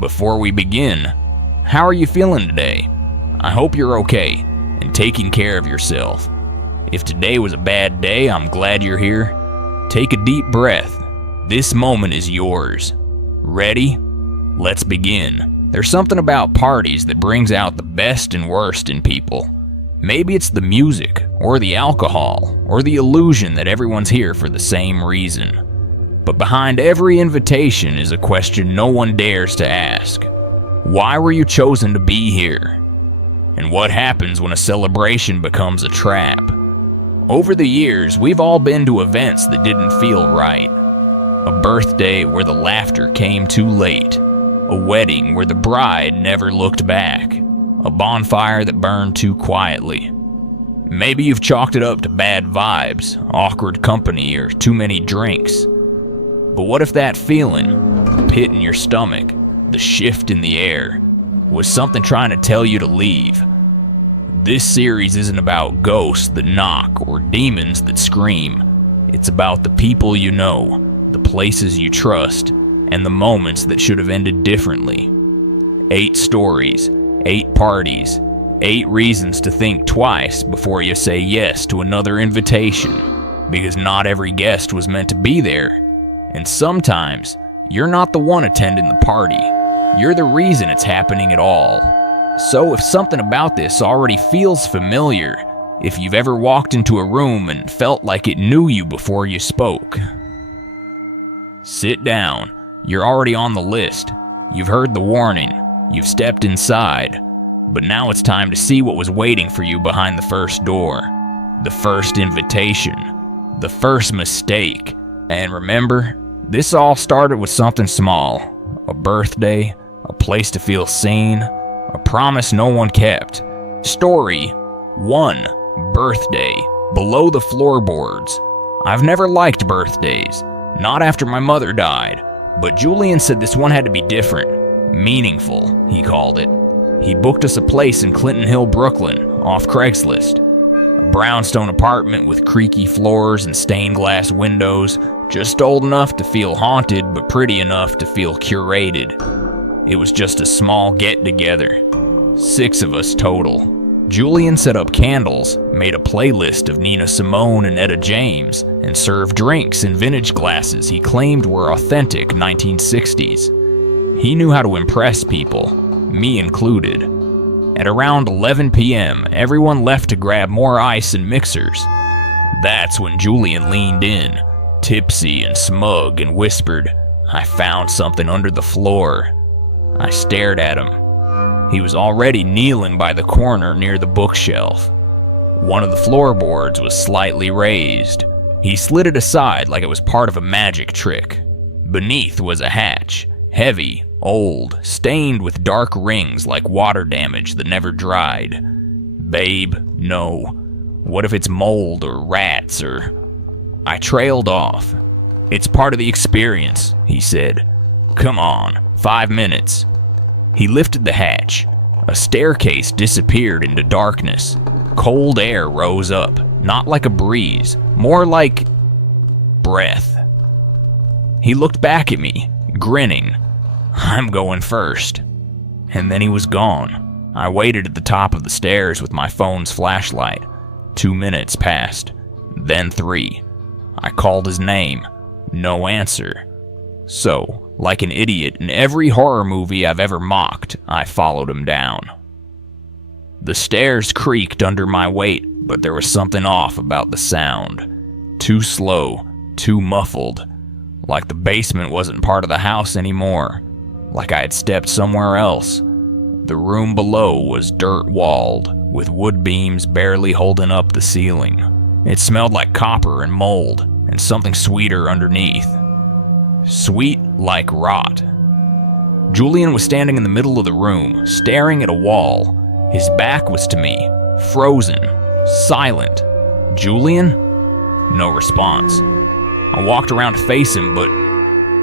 Before we begin, how are you feeling today? I hope you're okay and taking care of yourself. If today was a bad day, I'm glad you're here. Take a deep breath. This moment is yours. Ready? Let's begin. There's something about parties that brings out the best and worst in people. Maybe it's the music, or the alcohol, or the illusion that everyone's here for the same reason. But behind every invitation is a question no one dares to ask. Why were you chosen to be here? And what happens when a celebration becomes a trap? Over the years, we've all been to events that didn't feel right. A birthday where the laughter came too late. A wedding where the bride never looked back. A bonfire that burned too quietly. Maybe you've chalked it up to bad vibes, awkward company, or too many drinks. But what if that feeling, the pit in your stomach, the shift in the air, was something trying to tell you to leave? This series isn't about ghosts that knock or demons that scream. It's about the people you know, the places you trust, and the moments that should have ended differently. 8 stories, 8 parties, 8 reasons to think twice before you say yes to another invitation, because not every guest was meant to be there. And sometimes, you're not the one attending the party. You're the reason it's happening at all. So if something about this already feels familiar, if you've ever walked into a room and felt like it knew you before you spoke, sit down. You're already on the list. You've heard the warning. You've stepped inside, but now it's time to see what was waiting for you behind the first door. The first invitation. The first mistake. And remember, this all started with something small. A birthday, a place to feel seen, a promise no one kept. Story 1. Birthday. Below the floorboards. I've never liked birthdays. Not after my mother died. But Julian said this one had to be different. Meaningful, he called it. He booked us a place in Clinton Hill, Brooklyn, off Craigslist. A brownstone apartment with creaky floors and stained glass windows, just old enough to feel haunted, but pretty enough to feel curated. It was just a small get-together. 6 of us total. Julian set up candles, made a playlist of Nina Simone and Etta James, and served drinks in vintage glasses he claimed were authentic 1960s. He knew how to impress people, me included. At around 11 p.m., everyone left to grab more ice and mixers. That's when Julian leaned in, tipsy and smug, and whispered, "I found something under the floor." I stared at him. He was already kneeling by the corner near the bookshelf. One of the floorboards was slightly raised. He slid it aside like it was part of a magic trick. Beneath was a hatch, heavy, old, stained with dark rings like water damage that never dried. Babe, no. What if it's mold or rats or... I trailed off. "It's part of the experience," he said. "Come on, 5 minutes." He lifted the hatch. A staircase disappeared into darkness. Cold air rose up, not like a breeze, more like breath. He looked back at me, grinning. "I'm going first." And then he was gone. I waited at the top of the stairs with my phone's flashlight. 2 minutes passed, then 3. I called his name. No answer. So, like an idiot in every horror movie I've ever mocked, I followed him down. The stairs creaked under my weight, but there was something off about the sound. Too slow, too muffled. Like the basement wasn't part of the house anymore. Like I had stepped somewhere else. The room below was dirt-walled, with wood beams barely holding up the ceiling. It smelled like copper and mold, and something sweeter underneath. Sweet like rot. Julian was standing in the middle of the room, staring at a wall. His back was to me, frozen, silent. "Julian?" No response. I walked around to face him, but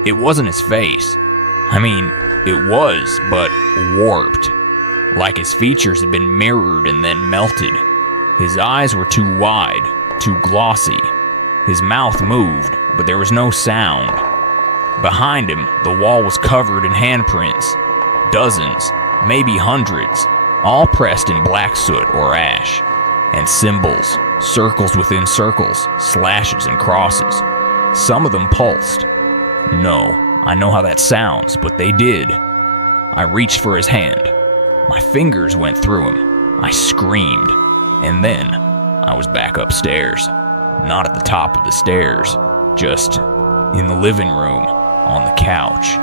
it wasn't his face. I mean, it was, but warped. Like his features had been mirrored and then melted. His eyes were too wide, too glossy. His mouth moved, but there was no sound. Behind him, the wall was covered in handprints. Dozens, maybe hundreds, all pressed in black soot or ash. And symbols, circles within circles, slashes and crosses. Some of them pulsed. No, I know how that sounds, but they did. I reached for his hand. My fingers went through him. I screamed. And then, I was back upstairs. Not at the top of the stairs, just in the living room, on the couch.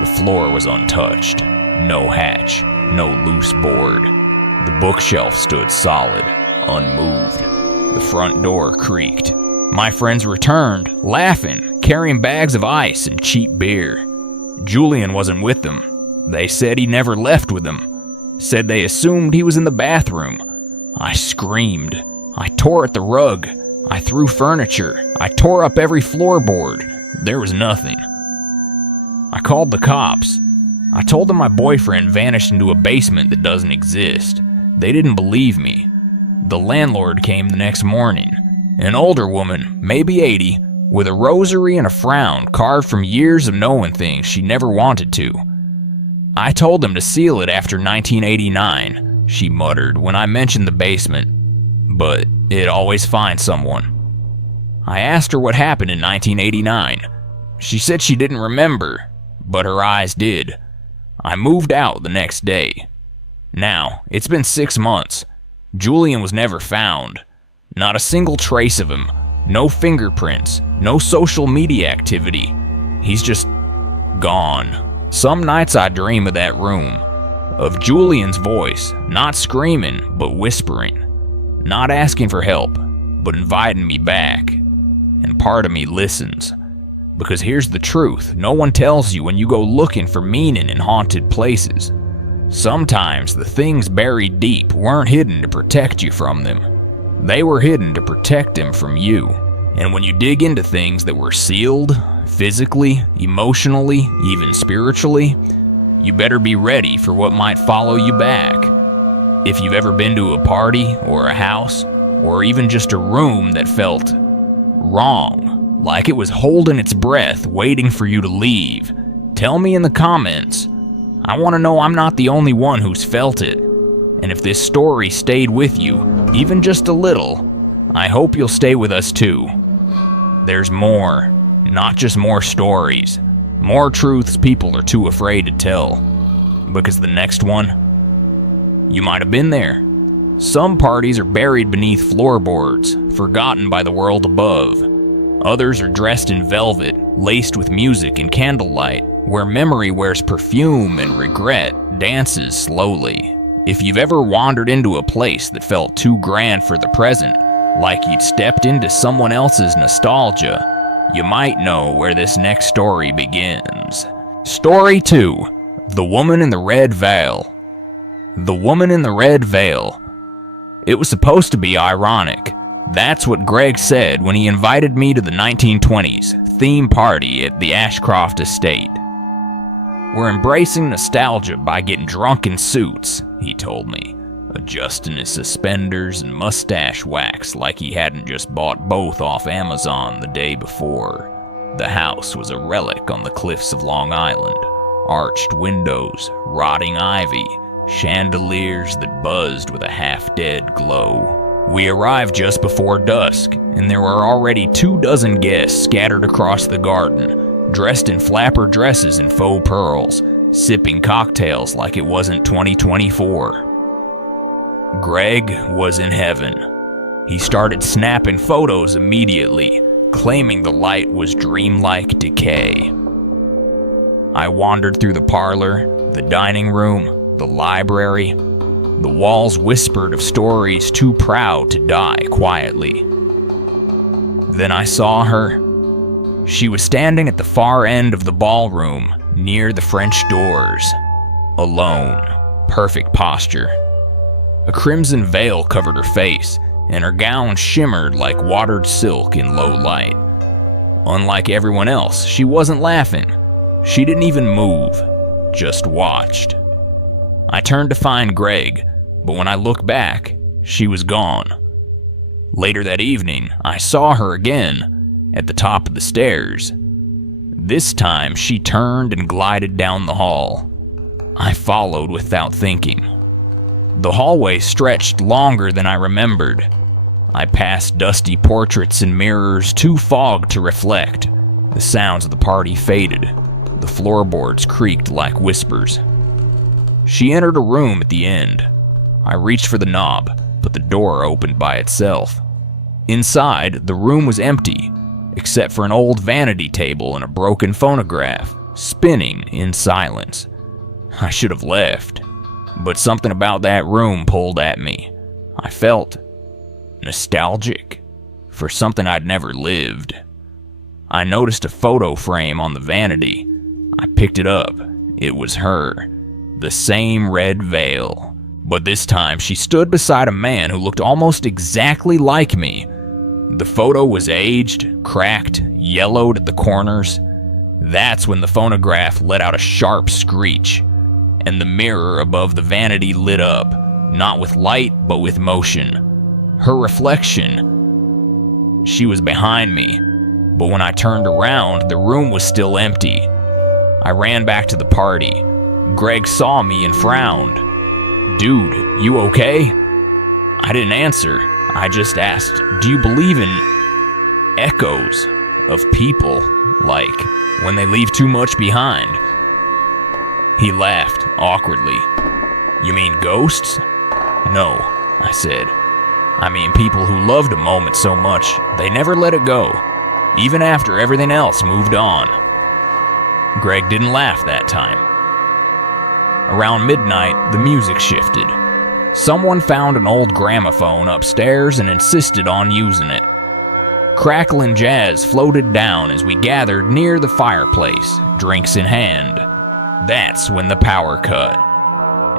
The floor was untouched. No hatch, no loose board. The bookshelf stood solid, unmoved. The front door creaked. My friends returned, laughing, carrying bags of ice and cheap beer. Julian wasn't with them. They said he never left with them. Said they assumed he was in the bathroom. I screamed. I tore at the rug. I threw furniture. I tore up every floorboard. There was nothing. I called the cops. I told them my boyfriend vanished into a basement that doesn't exist. They didn't believe me. The landlord came the next morning. An older woman, maybe 80, with a rosary and a frown carved from years of knowing things she never wanted to. I told them to seal it after 1989, she muttered when I mentioned the basement. But it always finds someone. I asked her what happened in 1989. She said she didn't remember, but her eyes did. I moved out the next day. Now, it's been 6 months. Julian was never found. Not a single trace of him. No fingerprints. No social media activity. He's just gone. Some nights I dream of that room. Of Julian's voice, not screaming, but whispering. Not asking for help, but inviting me back. And part of me listens. Because here's the truth, no one tells you when you go looking for meaning in haunted places. Sometimes the things buried deep weren't hidden to protect you from them. They were hidden to protect them from you. And when you dig into things that were sealed, physically, emotionally, even spiritually, you better be ready for what might follow you back. If you've ever been to a party or a house, or even just a room that felt wrong, like it was holding its breath waiting for you to leave, tell me in the comments. I want to know I'm not the only one who's felt it. And if this story stayed with you, even just a little, I hope you'll stay with us too. There's more, not just more stories, more truths people are too afraid to tell. Because the next one, you might have been there. Some parties are buried beneath floorboards, forgotten by the world above. Others are dressed in velvet, laced with music and candlelight, where memory wears perfume and regret dances slowly. If you've ever wandered into a place that felt too grand for the present, like you'd stepped into someone else's nostalgia, you might know where this next story begins. Story 2, The Woman in the Red Veil. The Woman in the Red Veil. It was supposed to be ironic. That's what Greg said when he invited me to the 1920s theme party at the Ashcroft estate. We're embracing nostalgia by getting drunk in suits, he told me, adjusting his suspenders and mustache wax like he hadn't just bought both off Amazon the day before. The house was a relic on the cliffs of Long Island. Arched windows, rotting ivy, chandeliers that buzzed with a half-dead glow. We arrived just before dusk, and there were already 24 guests scattered across the garden, dressed in flapper dresses and faux pearls, sipping cocktails like it wasn't 2024. Greg was in heaven. He started snapping photos immediately, claiming the light was dreamlike decay. I wandered through the parlor, the dining room, the library. The walls whispered of stories too proud to die quietly. Then I saw her. She was standing at the far end of the ballroom, near the French doors. Alone. Perfect posture. A crimson veil covered her face, and her gown shimmered like watered silk in low light. Unlike everyone else, she wasn't laughing. She didn't even move, just watched. I turned to find Greg, but when I looked back, she was gone. Later that evening, I saw her again, at the top of the stairs. This time, she turned and glided down the hall. I followed without thinking. The hallway stretched longer than I remembered. I passed dusty portraits and mirrors too fogged to reflect. The sounds of the party faded. The floorboards creaked like whispers. She entered a room at the end. I reached for the knob, but the door opened by itself. Inside, the room was empty, except for an old vanity table and a broken phonograph, spinning in silence. I should have left, but something about that room pulled at me. I felt nostalgic for something I'd never lived. I noticed a photo frame on the vanity. I picked it up. It was her, the same red veil, but this time she stood beside a man who looked almost exactly like me. The photo was aged, cracked, yellowed at the corners. That's when the phonograph let out a sharp screech, and the mirror above the vanity lit up, not with light, but with motion. Her reflection. She was behind me, but when I turned around, the room was still empty. I ran back to the party. Greg saw me and frowned. "Dude, you okay?" I didn't answer. I just asked, "Do you believe in echoes of people, like when they leave too much behind?" He laughed awkwardly. "You mean ghosts?" "No," I said. "I mean people who loved a moment so much, they never let it go, even after everything else moved on." Greg didn't laugh that time. Around midnight, the music shifted. Someone found an old gramophone upstairs and insisted on using it. Crackling jazz floated down as we gathered near the fireplace, drinks in hand. That's when the power cut.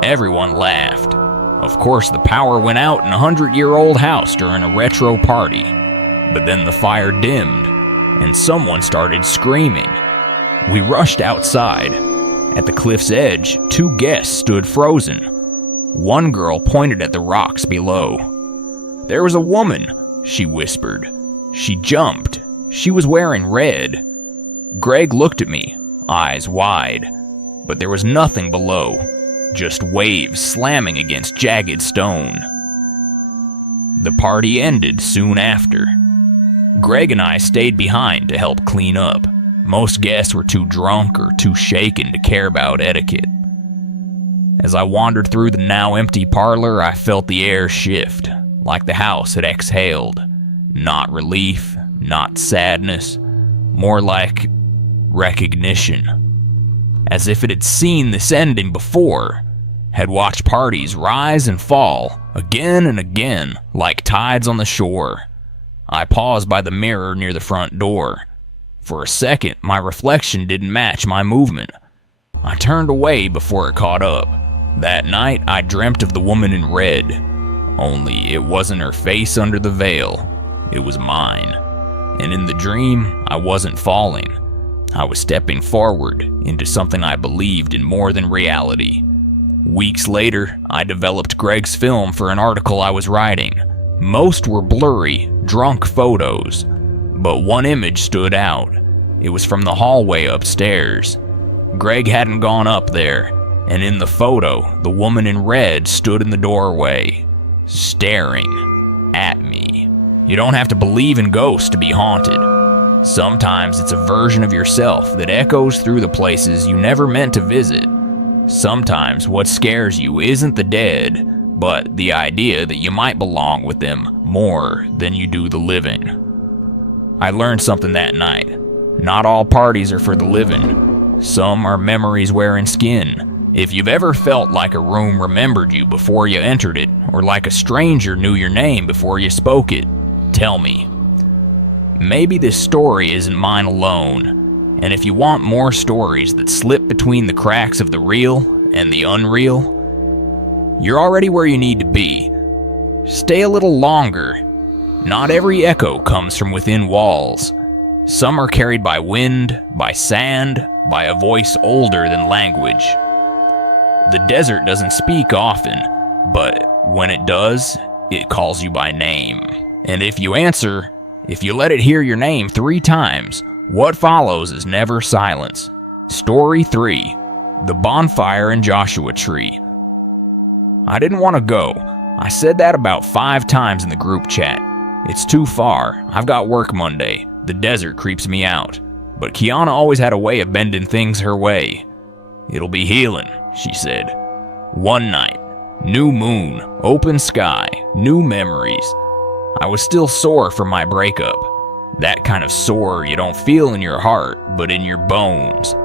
Everyone laughed. Of course, the power went out in a 100-year-old house during a retro party. But then the fire dimmed, and someone started screaming. We rushed outside. At the cliff's edge, 2 guests stood frozen. One girl pointed at the rocks below. "There was a woman," she whispered. "She jumped. She was wearing red." Greg looked at me, eyes wide, but there was nothing below, just waves slamming against jagged stone. The party ended soon after. Greg and I stayed behind to help clean up. Most guests were too drunk or too shaken to care about etiquette. As I wandered through the now empty parlor, I felt the air shift, like the house had exhaled. Not relief, not sadness, more like recognition. As if it had seen this ending before, had watched parties rise and fall, again and again, like tides on the shore. I paused by the mirror near the front door. For a second, my reflection didn't match my movement. I turned away before it caught up. That night, I dreamt of the woman in red. Only it wasn't her face under the veil. It was mine. And in the dream, I wasn't falling. I was stepping forward into something I believed in more than reality. Weeks later, I developed Greg's film for an article I was writing. Most were blurry, drunk photos, but one image stood out. It was from the hallway upstairs. Greg hadn't gone up there, and in the photo, the woman in red stood in the doorway, staring at me. You don't have to believe in ghosts to be haunted. Sometimes it's a version of yourself that echoes through the places you never meant to visit. Sometimes what scares you isn't the dead, but the idea that you might belong with them more than you do the living. I learned something that night. Not all parties are for the living. Some are memories wearing skin. If you've ever felt like a room remembered you before you entered it, or like a stranger knew your name before you spoke it, tell me. Maybe this story isn't mine alone, and if you want more stories that slip between the cracks of the real and the unreal, you're already where you need to be. Stay a little longer. Not every echo comes from within walls. Some are carried by wind, by sand, by a voice older than language. The desert doesn't speak often, but when it does, it calls you by name. And if you answer, if you let it hear your name 3 times, what follows is never silence. Story 3, The bonfire and Joshua tree. I didn't want to go. I said that about 5 times in the group chat. It's too far. I've got work Monday. The desert creeps me out. But Kiana always had a way of bending things her way. It'll be healing, she said. One night, new moon, open sky, new memories. I was still sore from my breakup. That kind of sore you don't feel in your heart, but in your bones.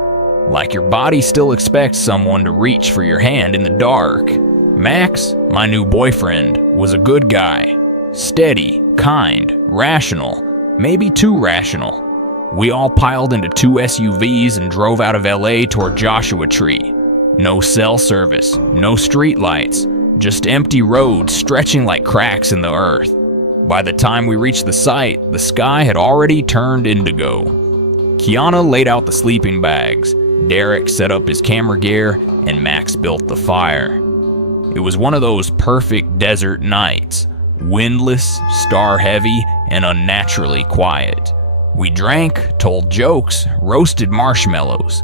Like your body still expects someone to reach for your hand in the dark. Max, my new boyfriend, was a good guy. Steady, kind, rational, maybe too rational. We all piled into 2 SUVs and drove out of LA toward Joshua Tree. No cell service, no street lights, just empty roads stretching like cracks in the earth. By the time we reached the site, the sky had already turned indigo. Kiana laid out the sleeping bags, Derek set up his camera gear, and Max built the fire. It was one of those perfect desert nights, windless, star-heavy, and unnaturally quiet. We drank, told jokes, roasted marshmallows.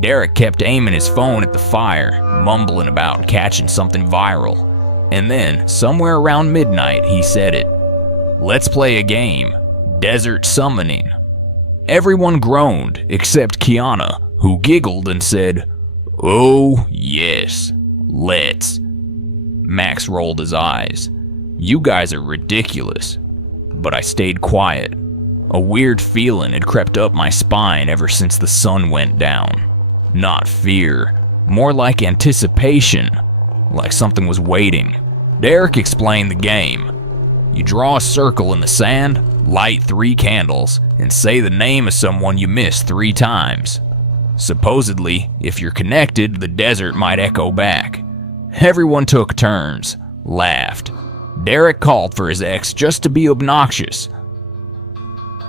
Derek kept aiming his phone at the fire, mumbling about catching something viral. And then, somewhere around midnight, he said it. Let's play a game. Desert summoning. Everyone groaned, except Kiana, who giggled and said, "Oh, yes, let's." Max rolled his eyes. You guys are ridiculous. But I stayed quiet. A weird feeling had crept up my spine ever since the sun went down. Not fear, more like anticipation, like something was waiting. Derek explained the game. You draw a circle in the sand, light 3 candles, and say the name of someone you missed 3 times. Supposedly, if you're connected, the desert might echo back. Everyone took turns, laughed. Derek called for his ex just to be obnoxious.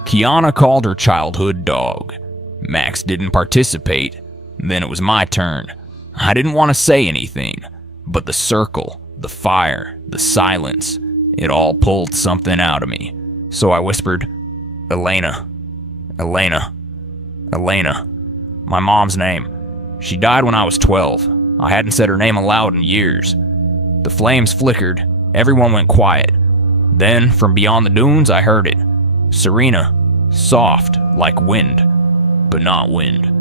Kiana called her childhood dog. Max didn't participate. Then it was my turn. I didn't want to say anything, but the circle, the fire, the silence, it all pulled something out of me. So I whispered, Elena, Elena, Elena. My mom's name. She died when I was 12. I hadn't said her name aloud in years. The flames flickered. Everyone went quiet. Then, from beyond the dunes, I heard it. Serena. Soft, like wind. But not wind.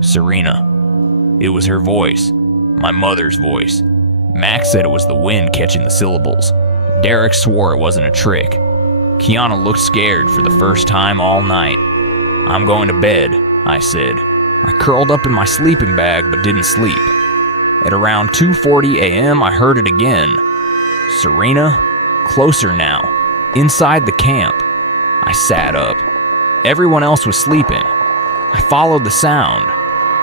Serena. It was her voice. My mother's voice. Max said it was the wind catching the syllables. Derek swore it wasn't a trick. Kiana looked scared for the first time all night. I'm going to bed, I said. I curled up in my sleeping bag but didn't sleep. At around 2:40 a.m. I heard it again. Serena, closer now, inside the camp. I sat up. Everyone else was sleeping. I followed the sound,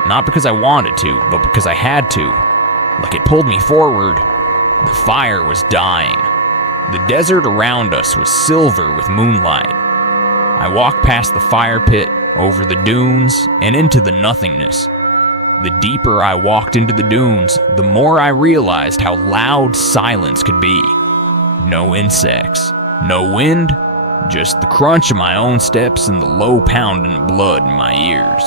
not because I wanted to, but because I had to. Like it pulled me forward. The fire was dying. The desert around us was silver with moonlight. I walked past the fire pit, over the dunes, and into the nothingness. The deeper I walked into the dunes, the more I realized how loud silence could be. No insects, no wind, just the crunch of my own steps and the low pounding blood in my ears.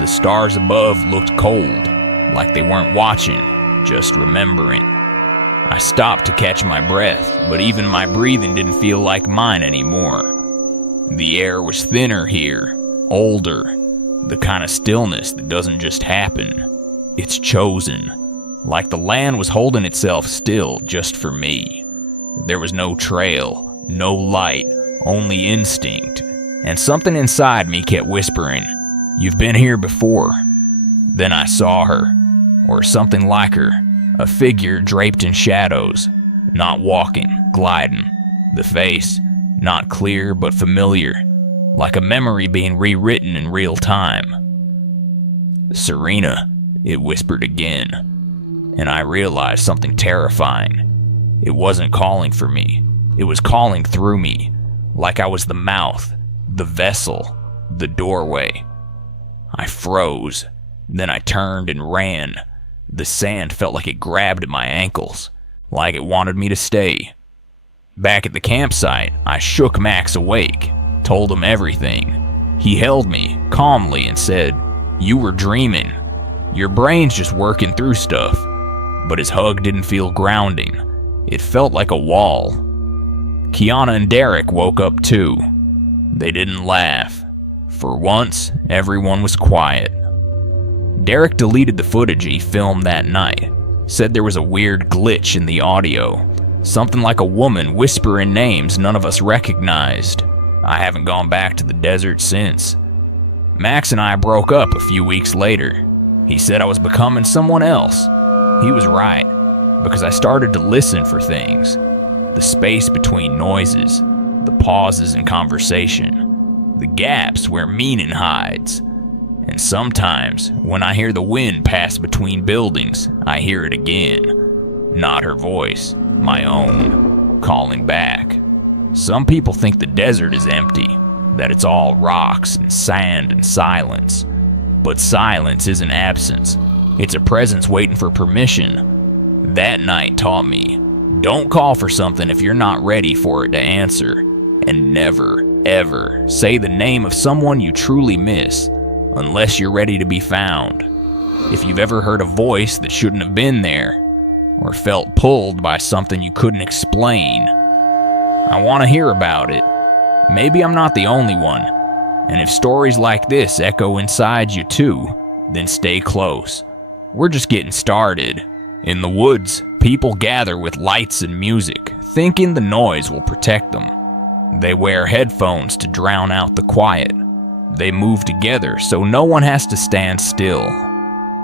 The stars above looked cold, like they weren't watching, just remembering. I stopped to catch my breath, but even my breathing didn't feel like mine anymore. The air was thinner here, older, the kind of stillness that doesn't just happen. It's chosen, like the land was holding itself still just for me. There was no trail, no light, only instinct, and something inside me kept whispering, "You've been here before." Then I saw her, or something like her, a figure draped in shadows, not walking, gliding. The face, not clear but familiar, like a memory being rewritten in real time. "Serena," it whispered again, and I realized something terrifying. It wasn't calling for me. It was calling through me, like I was the mouth, the vessel, the doorway. I froze. Then I turned and ran. The sand felt like it grabbed at my ankles, like it wanted me to stay. Back at the campsite, I shook Max awake, told him everything. He held me calmly and said, "You were dreaming." Your brain's just working through stuff. But his hug didn't feel grounding. It felt like a wall. Kiana and Derek woke up too. They didn't laugh. For once, everyone was quiet. Derek deleted the footage he filmed that night. Said there was a weird glitch in the audio. Something like a woman whispering names none of us recognized. I haven't gone back to the desert since. Max and I broke up a few weeks later. He said I was becoming someone else. He was right, because I started to listen for things. The space between noises, the pauses in conversation, the gaps where meaning hides. And sometimes, when I hear the wind pass between buildings, I hear it again. Not her voice, my own, calling back. Some people think the desert is empty, that it's all rocks and sand and silence. But silence isn't absence. It's a presence waiting for permission. That night taught me, don't call for something if you're not ready for it to answer. And never, ever say the name of someone you truly miss, unless you're ready to be found. If you've ever heard a voice that shouldn't have been there, or felt pulled by something you couldn't explain, I want to hear about it. Maybe I'm not the only one, and if stories like this echo inside you too, then stay close. We're just getting started. In the woods, people gather with lights and music, thinking the noise will protect them. They wear headphones to drown out the quiet. They move together so no one has to stand still.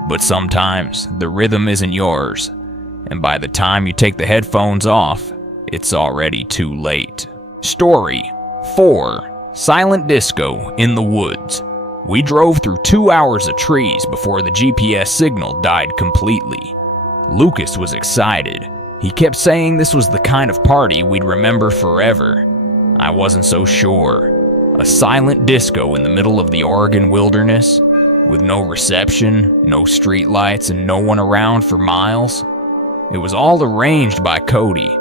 But sometimes the rhythm isn't yours, and by the time you take the headphones off, it's already too late. Story 4. Silent Disco in the Woods. We drove through 2 hours of trees before the GPS signal died completely. Lucas was excited. He kept saying this was the kind of party we'd remember forever. I wasn't so sure. A silent disco in the middle of the Oregon wilderness, with no reception, no streetlights, and no one around for miles. It was all arranged by Cody.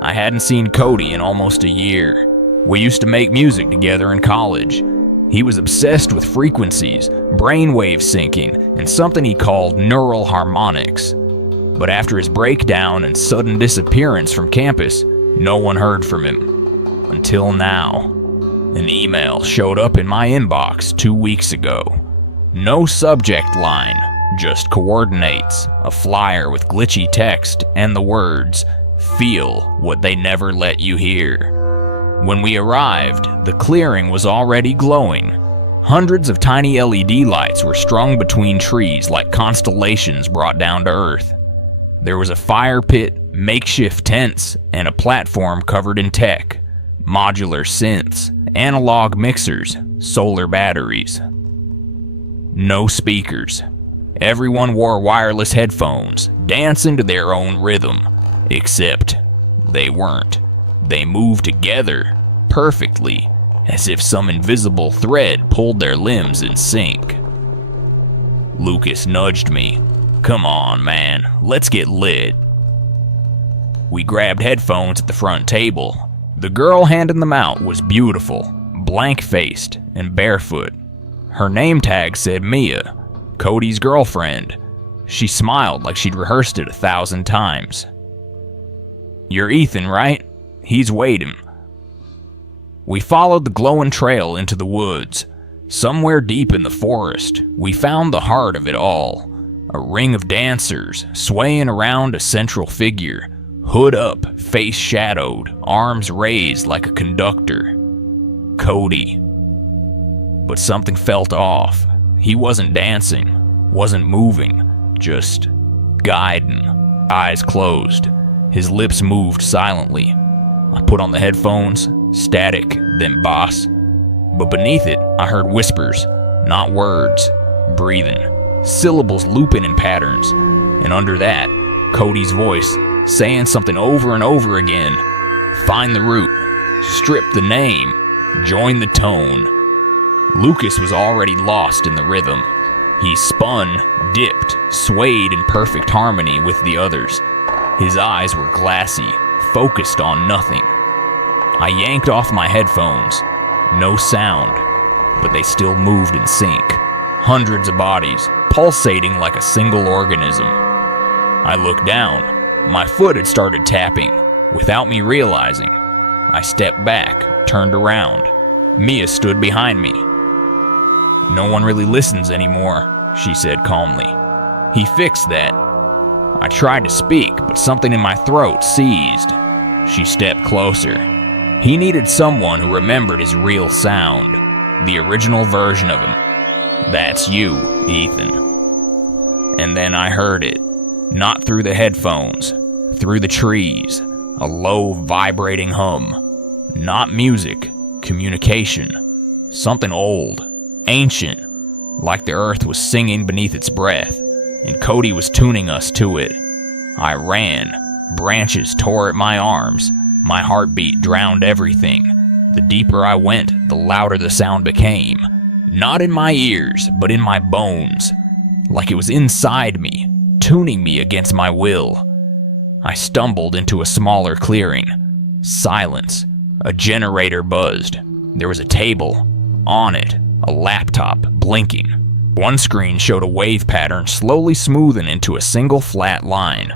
I hadn't seen Cody in almost a year. We used to make music together in college. He was obsessed with frequencies, brainwave syncing, and something he called neural harmonics. But after his breakdown and sudden disappearance from campus, no one heard from him. Until now. An email showed up in my inbox 2 weeks ago. No subject line, just coordinates, a flyer with glitchy text, and the words, "Feel what they never let you hear." When we arrived, the clearing was already glowing. Hundreds of tiny LED lights were strung between trees like constellations brought down to Earth. There was a fire pit, makeshift tents, and a platform covered in tech. Modular synths, analog mixers, solar batteries. No speakers. Everyone wore wireless headphones, dancing to their own rhythm. Except they weren't. They moved together, perfectly, as if some invisible thread pulled their limbs in sync. Lucas nudged me. "Come on, man, let's get lit." We grabbed headphones at the front table. The girl handing them out was beautiful, blank-faced, and barefoot. Her name tag said Mia, Cody's girlfriend. She smiled like she'd rehearsed it 1,000 times. "You're Ethan, right? He's waiting." We followed the glowing trail into the woods. Somewhere deep in the forest, we found the heart of it all. A ring of dancers swaying around a central figure, hood up, face shadowed, arms raised like a conductor. Cody. But something felt off. He wasn't dancing, wasn't moving, just guiding. Eyes closed. His lips moved silently. I put on the headphones, static, then boss. But beneath it, I heard whispers, not words, breathing, syllables looping in patterns. And under that, Cody's voice, saying something over and over again. Find the root, strip the name, join the tone. Lucas was already lost in the rhythm. He spun, dipped, swayed in perfect harmony with the others. His eyes were glassy, focused on nothing. I yanked off my headphones. No sound, but they still moved in sync. Hundreds of bodies, pulsating like a single organism. I looked down. My foot had started tapping, without me realizing. I stepped back, turned around. Mia stood behind me. "No one really listens anymore," she said calmly. "He fixed that." I tried to speak, but something in my throat seized. She stepped closer. He needed someone who remembered his real sound, the original version of him. "That's you, Ethan." And then I heard it, not through the headphones, through the trees, a low, vibrating hum. Not music, communication, something old, ancient, like the earth was singing beneath its breath, and Cody was tuning us to it. I ran. Branches tore at my arms. My heartbeat drowned everything. The deeper I went, the louder the sound became. Not in my ears, but in my bones. Like it was inside me, tuning me against my will. I stumbled into a smaller clearing. Silence. A generator buzzed. There was a table. On it, a laptop, blinking. One screen showed a wave pattern slowly smoothing into a single flat line.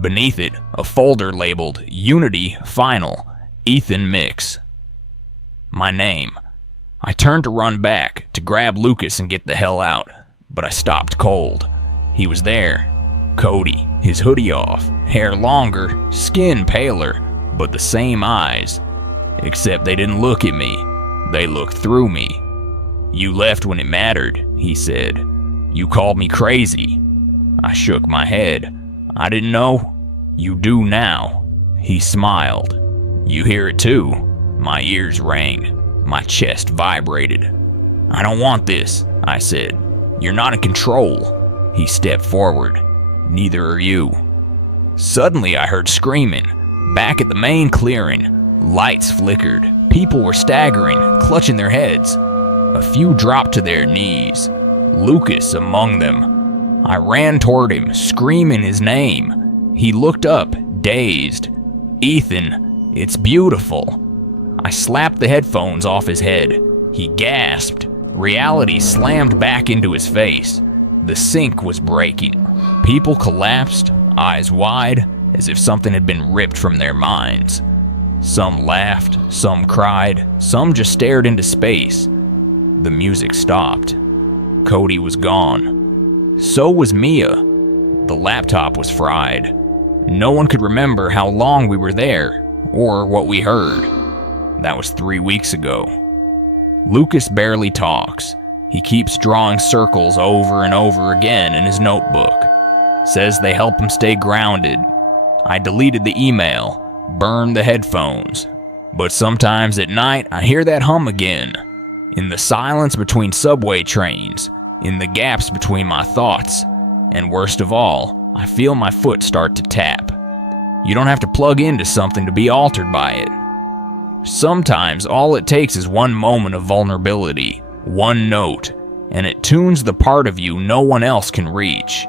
Beneath it, a folder labeled Unity Final Ethan Mix. My name. I turned to run back, to grab Lucas and get the hell out, but I stopped cold. He was there. Cody, his hoodie off, hair longer, skin paler, but the same eyes. Except they didn't look at me. They looked through me. "You left when it mattered," he said. "You called me crazy." I shook my head. "I didn't know." "You do now." He smiled. "You hear it too." My ears rang. My chest vibrated. "I don't want this," I said. "You're not in control." He stepped forward. "Neither are you." Suddenly I heard screaming. Back at the main clearing, lights flickered. People were staggering, clutching their heads. A few dropped to their knees. Lucas among them. I ran toward him, screaming his name. He looked up, dazed. "Ethan, it's beautiful." I slapped the headphones off his head. He gasped. Reality slammed back into his face. The sink was breaking. People collapsed, eyes wide, as if something had been ripped from their minds. Some laughed, some cried, some just stared into space. The music stopped. Cody was gone. So was Mia. The laptop was fried. No one could remember how long we were there, or what we heard. That was 3 weeks ago. Lucas barely talks. He keeps drawing circles over and over again in his notebook. Says they help him stay grounded. I deleted the email, burned the headphones. But sometimes at night I hear that hum again. In the silence between subway trains, in the gaps between my thoughts, and worst of all, I feel my foot start to tap. You don't have to plug into something to be altered by it. Sometimes all it takes is one moment of vulnerability, one note, and it tunes the part of you no one else can reach.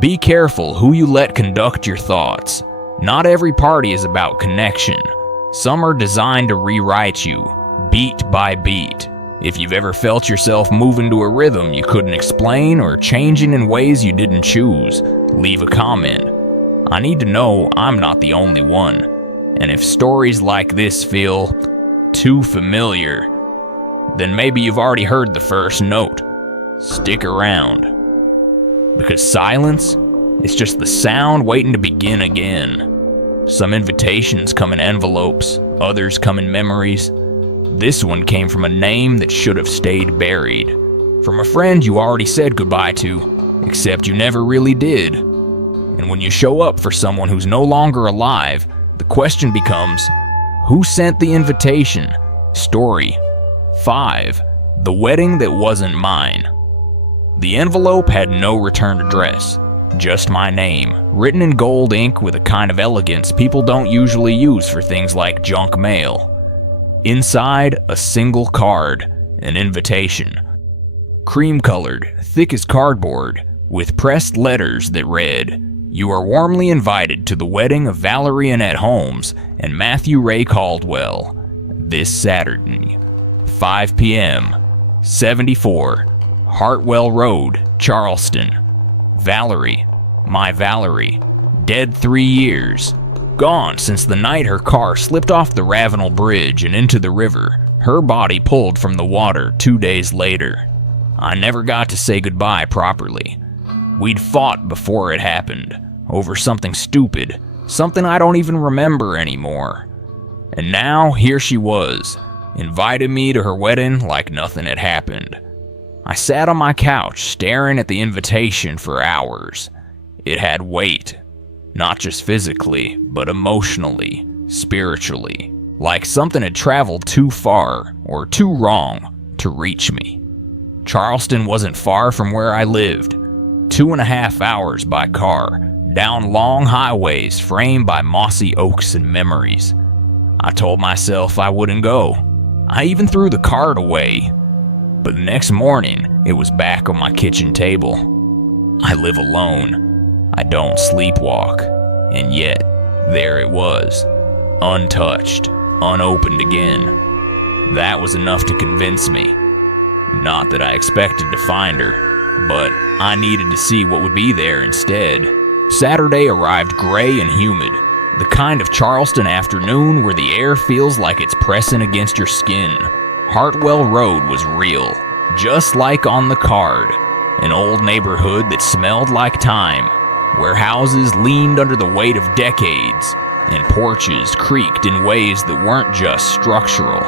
Be careful who you let conduct your thoughts. Not every party is about connection. Some are designed to rewrite you, beat by beat. If you've ever felt yourself moving to a rhythm you couldn't explain or changing in ways you didn't choose, leave a comment. I need to know I'm not the only one. And if stories like this feel too familiar, then maybe you've already heard the first note. Stick around. Because silence is just the sound waiting to begin again. Some invitations come in envelopes, others come in memories. This one came from a name that should have stayed buried. From a friend you already said goodbye to, except you never really did. And when you show up for someone who's no longer alive, the question becomes, who sent the invitation? Story 5. The wedding that wasn't mine. The envelope had no return address, just my name, written in gold ink with a kind of elegance people don't usually use for things like junk mail. Inside, a single card, an invitation. Cream-colored, thick as cardboard, with pressed letters that read, "You are warmly invited to the wedding of Valerie Annette Holmes and Matthew Ray Caldwell, this Saturday, 5 p.m., 74 Hartwell Road, Charleston. Valerie. My Valerie. Dead 3 years. Gone since the night her car slipped off the Ravenel Bridge and into the river. Her body pulled from the water 2 days later. I never got to say goodbye properly. We'd fought before it happened, over something stupid, something I don't even remember anymore. And now here she was, invited me to her wedding like nothing had happened. I sat on my couch staring at the invitation for hours. It had weight, not just physically, but emotionally, spiritually, like something had traveled too far or too wrong to reach me. Charleston wasn't far from where I lived, 2.5 hours by car, down long highways framed by mossy oaks and memories. I told myself I wouldn't go. I even threw the card away. But the next morning, it was back on my kitchen table. I live alone. I don't sleepwalk. And yet, there it was. Untouched, unopened again. That was enough to convince me. Not that I expected to find her, but I needed to see what would be there instead. Saturday arrived gray and humid. The kind of Charleston afternoon where the air feels like it's pressing against your skin. Hartwell Road was real, just like on the card. An old neighborhood that smelled like time, where houses leaned under the weight of decades, and porches creaked in ways that weren't just structural.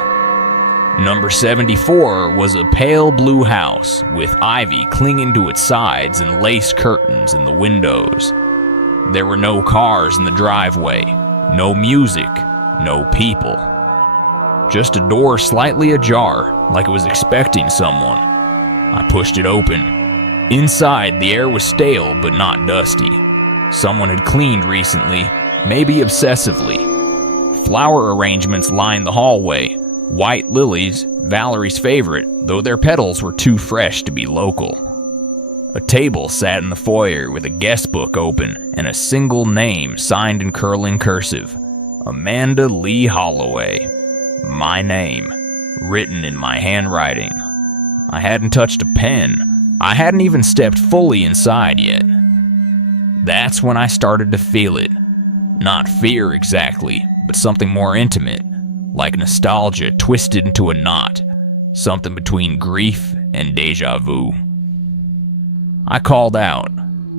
Number 74 was a pale blue house with ivy clinging to its sides and lace curtains in the windows. There were no cars in the driveway, no music, no people. Just a door slightly ajar, like it was expecting someone. I pushed it open. Inside, the air was stale but not dusty. Someone had cleaned recently, maybe obsessively. Flower arrangements lined the hallway. White lilies, Valerie's favorite, though their petals were too fresh to be local. A table sat in the foyer with a guest book open and a single name signed in curling cursive. Amanda Lee Holloway. My name, written in my handwriting. I hadn't touched a pen. I hadn't even stepped fully inside yet. That's when I started to feel it. Not fear exactly, but something more intimate, like nostalgia twisted into a knot, something between grief and deja vu. I called out,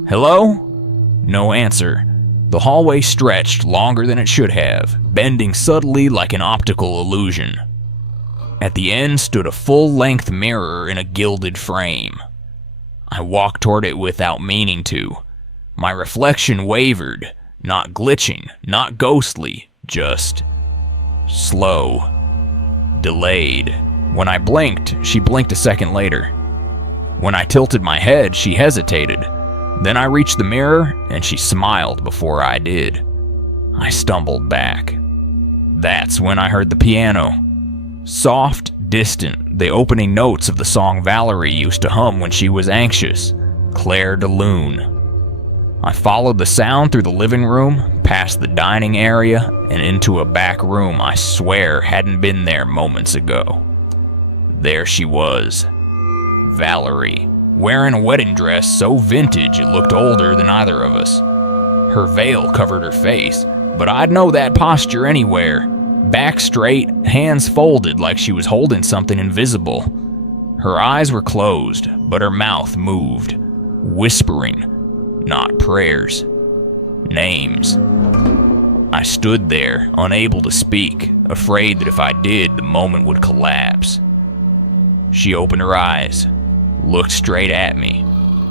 "Hello?" No answer. The hallway stretched longer than it should have, bending subtly like an optical illusion. At the end stood a full-length mirror in a gilded frame. I walked toward it without meaning to. My reflection wavered, not glitching, not ghostly, just slow, delayed. When I blinked, she blinked a second later. When I tilted my head, she hesitated. Then I reached the mirror, and she smiled before I did. I stumbled back. That's when I heard the piano. Soft, distant, the opening notes of the song Valerie used to hum when she was anxious, Claire de Lune. I followed the sound through the living room, past the dining area, and into a back room I swear hadn't been there moments ago. There she was, Valerie, wearing a wedding dress so vintage it looked older than either of us. Her veil covered her face, but I'd know that posture anywhere. Back straight, hands folded like she was holding something invisible. Her eyes were closed, but her mouth moved, whispering, not prayers, names. I stood there, unable to speak, afraid that if I did, the moment would collapse. She opened her eyes, looked straight at me,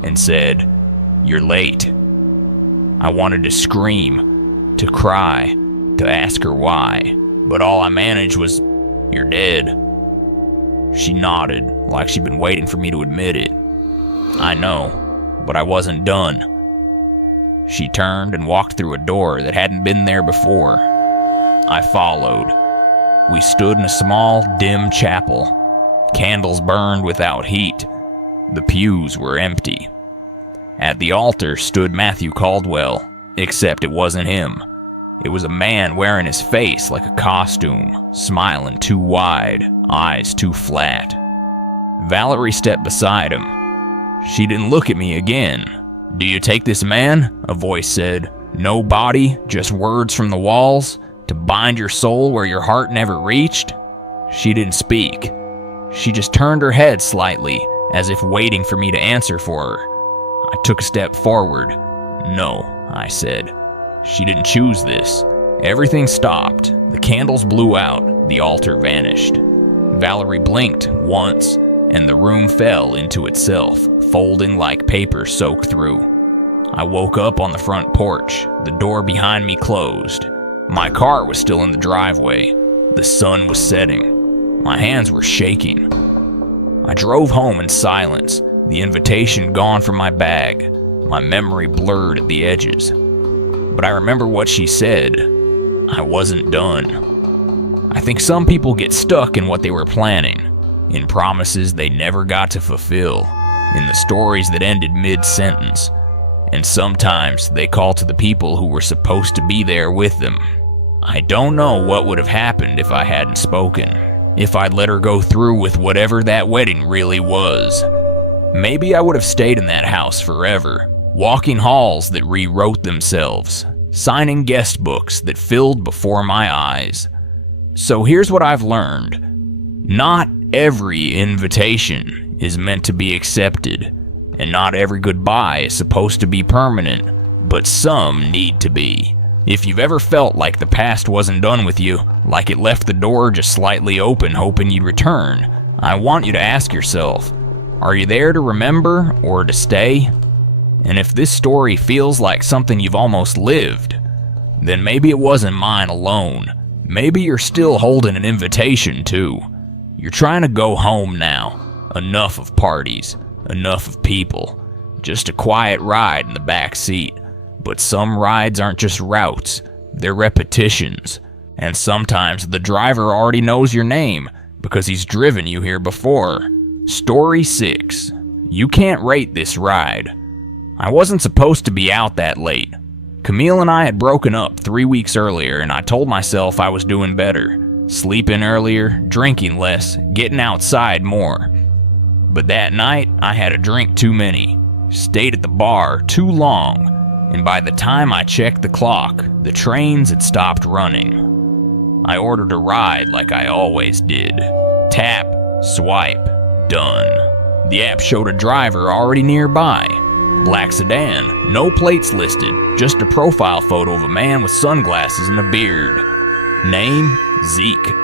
and said, "You're late." I wanted to scream, to cry, to ask her why, but all I managed was, "You're dead." She nodded, like she'd been waiting for me to admit it. I know, but I wasn't done. She turned and walked through a door that hadn't been there before. I followed. We stood in a small, dim chapel. Candles burned without heat. The pews were empty. At the altar stood Matthew Caldwell, except it wasn't him. It was a man wearing his face like a costume, smiling too wide, eyes too flat. Valerie stepped beside him. She didn't look at me again. "Do you take this man?" a voice said. "No body, just words from the walls, to bind your soul where your heart never reached?" She didn't speak. She just turned her head slightly, as if waiting for me to answer for her. I took a step forward. "No," I said. She didn't choose this. Everything stopped. The candles blew out. The altar vanished. Valerie blinked once, and the room fell into itself, folding like paper soaked through. I woke up on the front porch. The door behind me closed. My car was still in the driveway. The sun was setting. My hands were shaking. I drove home in silence, the invitation gone from my bag, my memory blurred at the edges. But I remember what she said. I wasn't done. I think some people get stuck in what they were planning, in promises they never got to fulfill, in the stories that ended mid-sentence, and sometimes they call to the people who were supposed to be there with them. I don't know what would have happened if I hadn't spoken, if I'd let her go through with whatever that wedding really was. Maybe I would have stayed in that house forever, walking halls that rewrote themselves, signing guest books that filled before my eyes. So here's what I've learned. Not every invitation is meant to be accepted, and not every goodbye is supposed to be permanent, but some need to be. If you've ever felt like the past wasn't done with you, like it left the door just slightly open hoping you'd return, I want you to ask yourself, are you there to remember or to stay? And if this story feels like something you've almost lived, then maybe it wasn't mine alone. Maybe you're still holding an invitation too. You're trying to go home now. Enough of parties, enough of people. Just a quiet ride in the back seat. But some rides aren't just routes, they're repetitions. And sometimes the driver already knows your name because he's driven you here before. Story 6. You can't rate this ride. I wasn't supposed to be out that late. Camille and I had broken up 3 weeks earlier, and I told myself I was doing better. Sleeping earlier, drinking less, getting outside more. But that night, I had a drink too many. Stayed at the bar too long. And by the time I checked the clock, the trains had stopped running. I ordered a ride like I always did. Tap, swipe, done. The app showed a driver already nearby. Black sedan, no plates listed, just a profile photo of a man with sunglasses and a beard. Name, Zeke.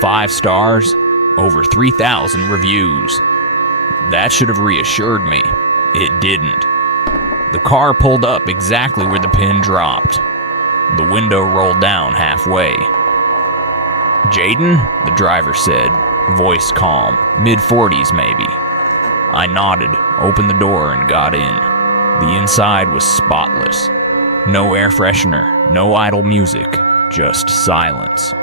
5 stars, over 3,000 reviews. That should have reassured me. It didn't. The car pulled up exactly where the pin dropped. The window rolled down halfway. "Jaden?" the driver said, voice calm, mid-40s maybe. I nodded, opened the door, and got in. The inside was spotless. No air freshener, no idle music, just silence.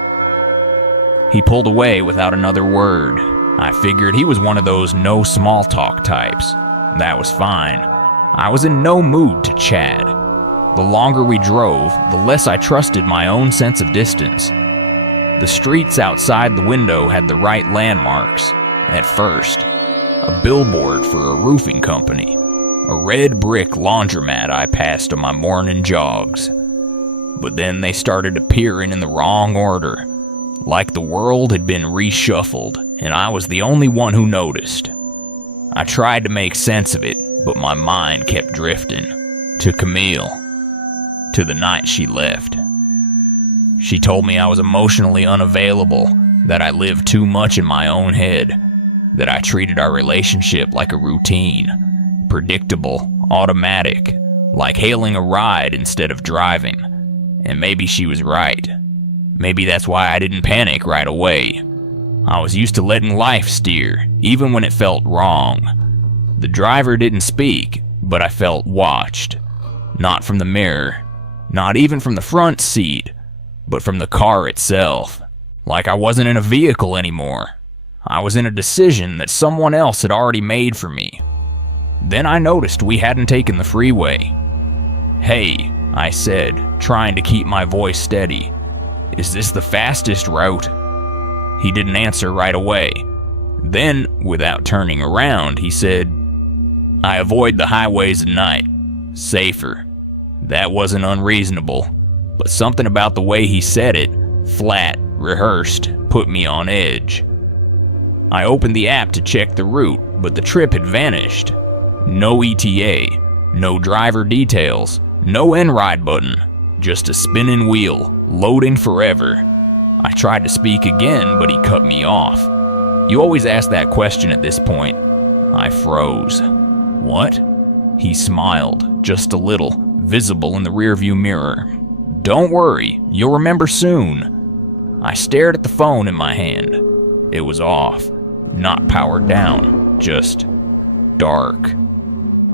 He pulled away without another word. I figured he was one of those no small talk types. That was fine. I was in no mood to chat. The longer we drove, the less I trusted my own sense of distance. The streets outside the window had the right landmarks. At first, a billboard for a roofing company, a red brick laundromat I passed on my morning jogs. But then they started appearing in the wrong order, like the world had been reshuffled, and I was the only one who noticed. I tried to make sense of it, but my mind kept drifting. To Camille. To the night she left. She told me I was emotionally unavailable, that I lived too much in my own head, that I treated our relationship like a routine, predictable, automatic, like hailing a ride instead of driving. And maybe she was right. Maybe that's why I didn't panic right away. I was used to letting life steer, even when it felt wrong. The driver didn't speak, but I felt watched. Not from the mirror, not even from the front seat, but from the car itself. Like I wasn't in a vehicle anymore. I was in a decision that someone else had already made for me. Then I noticed we hadn't taken the freeway. "Hey," I said, trying to keep my voice steady. "Is this the fastest route?" He didn't answer right away. Then, without turning around, he said, I avoid the highways at night. Safer. That wasn't unreasonable, but something about the way he said it, flat, rehearsed, put me on edge. I opened the app to check the route, but the trip had vanished. No ETA, no driver details, no end ride button, just a spinning wheel, loading forever. I tried to speak again, but he cut me off. You always ask that question at this point. I froze. What? He smiled, just a little, visible in the rearview mirror. Don't worry, you'll remember soon. I stared at the phone in my hand. It was off, not powered down, just dark.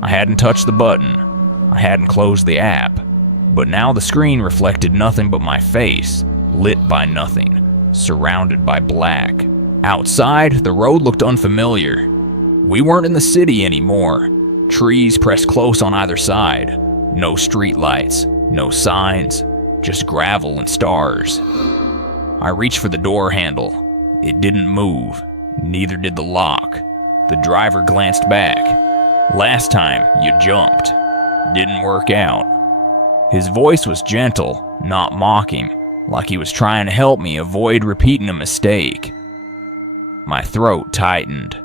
I hadn't touched the button. I hadn't closed the app. But now the screen reflected nothing but my face, lit by nothing, surrounded by black. Outside, the road looked unfamiliar. We weren't in the city anymore. Trees pressed close on either side. No streetlights, no signs, just gravel and stars. I reached for the door handle. It didn't move, neither did the lock. The driver glanced back. Last time, you jumped. Didn't work out. His voice was gentle, not mocking, like he was trying to help me avoid repeating a mistake. My throat tightened.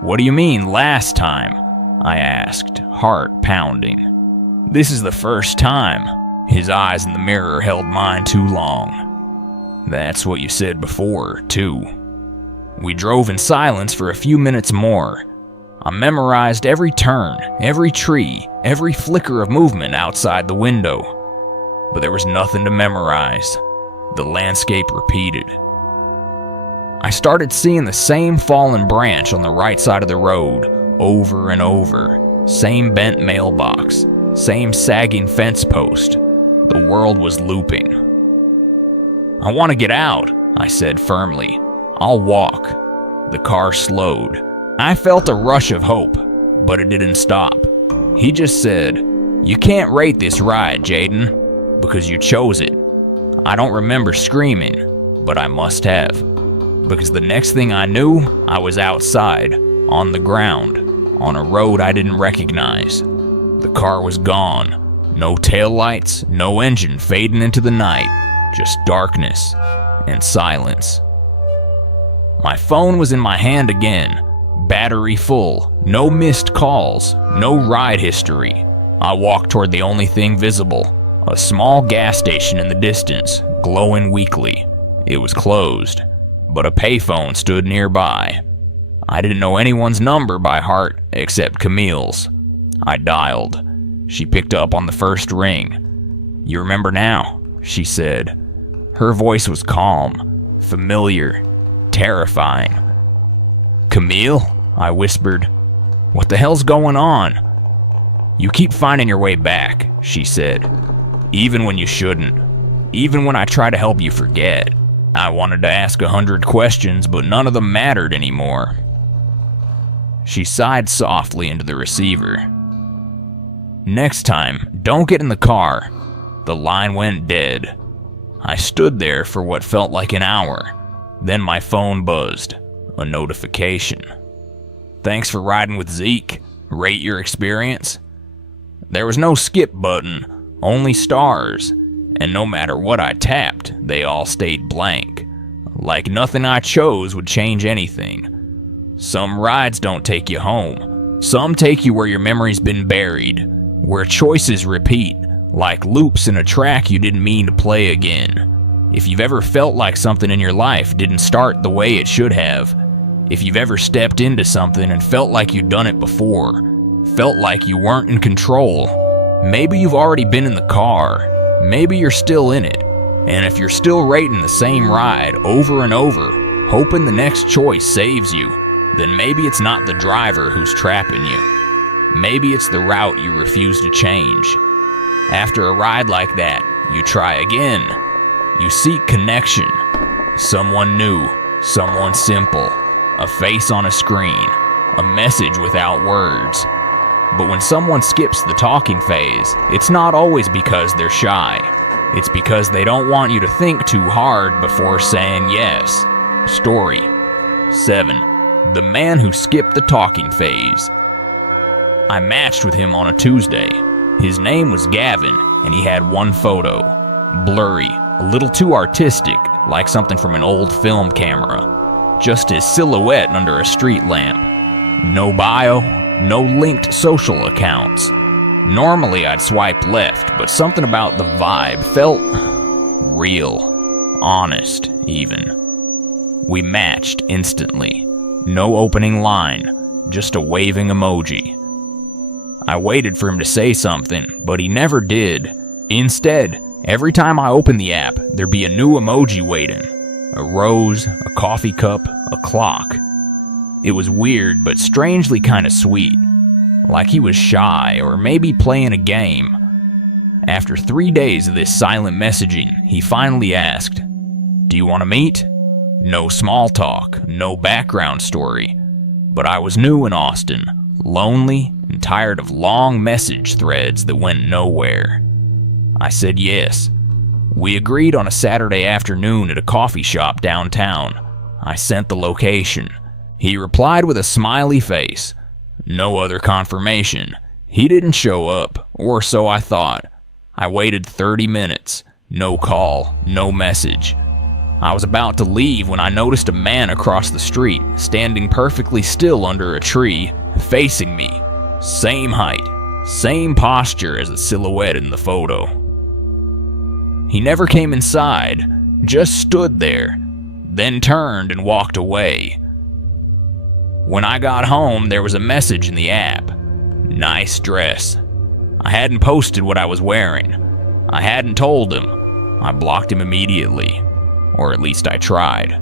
What do you mean, last time? I asked, heart pounding. This is the first time. His eyes in the mirror held mine too long. That's what you said before, too. We drove in silence for a few minutes more. I memorized every turn, every tree, every flicker of movement outside the window. But there was nothing to memorize. The landscape repeated. I started seeing the same fallen branch on the right side of the road, over and over. Same bent mailbox, same sagging fence post. The world was looping. I want to get out, I said firmly. I'll walk. The car slowed. I felt a rush of hope, but it didn't stop. He just said, "You can't rate this ride, Jaden, because you chose it." I don't remember screaming, but I must have. Because the next thing I knew, I was outside, on the ground, on a road I didn't recognize. The car was gone. No taillights, no engine fading into the night, just darkness and silence. My phone was in my hand again, battery full, no missed calls, no ride history. I walked toward the only thing visible, a small gas station in the distance, glowing weakly. It was closed, but a payphone stood nearby. I didn't know anyone's number by heart except Camille's. I dialed. She picked up on the first ring. "You remember now," she said. Her voice was calm, familiar, terrifying. "Camille?" I whispered. "What the hell's going on?" "You keep finding your way back," she said. "Even when you shouldn't. Even when I try to help you forget." I wanted to ask 100 questions, but none of them mattered anymore. She sighed softly into the receiver. "Next time, don't get in the car." The line went dead. I stood there for what felt like an hour. Then my phone buzzed. A notification. "Thanks for riding with Zeke. Rate your experience." There was no skip button, only stars. And no matter what I tapped, they all stayed blank. Like nothing I chose would change anything. Some rides don't take you home. Some take you where your memory's been buried, where choices repeat, like loops in a track you didn't mean to play again. If you've ever felt like something in your life didn't start the way it should have, if you've ever stepped into something and felt like you'd done it before, felt like you weren't in control, maybe you've already been in the car. Maybe you're still in it, and if you're still rating the same ride over and over, hoping the next choice saves you, then maybe it's not the driver who's trapping you. Maybe it's the route you refuse to change. After a ride like that, you try again. You seek connection. Someone new, someone simple, a face on a screen, a message without words. But when someone skips the talking phase, it's not always because they're shy. It's because they don't want you to think too hard before saying yes. Story 7. The man who skipped the talking phase. I matched with him on a Tuesday. His name was Gavin, and he had one photo. Blurry, a little too artistic, like something from an old film camera. Just his silhouette under a street lamp. No bio, no linked social accounts. Normally I'd swipe left, but something about the vibe felt real, honest even. We matched instantly. No opening line, just a waving emoji. I waited for him to say something, but he never did. Instead, every time I opened the app, there'd be a new emoji waiting. A rose, a coffee cup, a clock. It was weird, but strangely kind of sweet. Like he was shy, or maybe playing a game. After 3 days of this silent messaging, he finally asked, "Do you want to meet?" No small talk, no background story. But I was new in Austin, lonely, and tired of long message threads that went nowhere. I said yes. We agreed on a Saturday afternoon at a coffee shop downtown. I sent the location. He replied with a smiley face. No other confirmation. He didn't show up, or so I thought. I waited 30 minutes. No call, no message. I was about to leave when I noticed a man across the street, standing perfectly still under a tree, facing me. Same height, same posture as the silhouette in the photo. He never came inside, just stood there, then turned and walked away. When I got home, there was a message in the app. Nice dress. I hadn't posted what I was wearing. I hadn't told him. I blocked him immediately. Or at least I tried.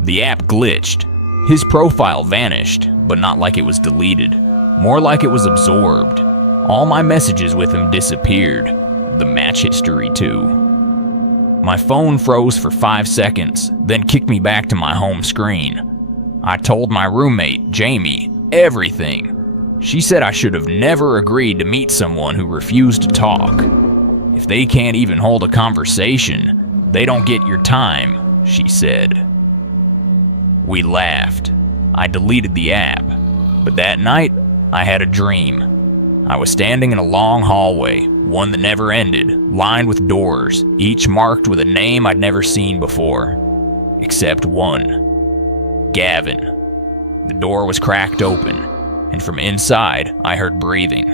The app glitched. His profile vanished, but not like it was deleted. More like it was absorbed. All my messages with him disappeared. The match history too. My phone froze for 5 seconds, then kicked me back to my home screen. I told my roommate, Jamie, everything. She said I should have never agreed to meet someone who refused to talk. If they can't even hold a conversation, they don't get your time, she said. We laughed. I deleted the app. But that night, I had a dream. I was standing in a long hallway, one that never ended, lined with doors, each marked with a name I'd never seen before. Except one. Gavin. The door was cracked open, and from inside, I heard breathing.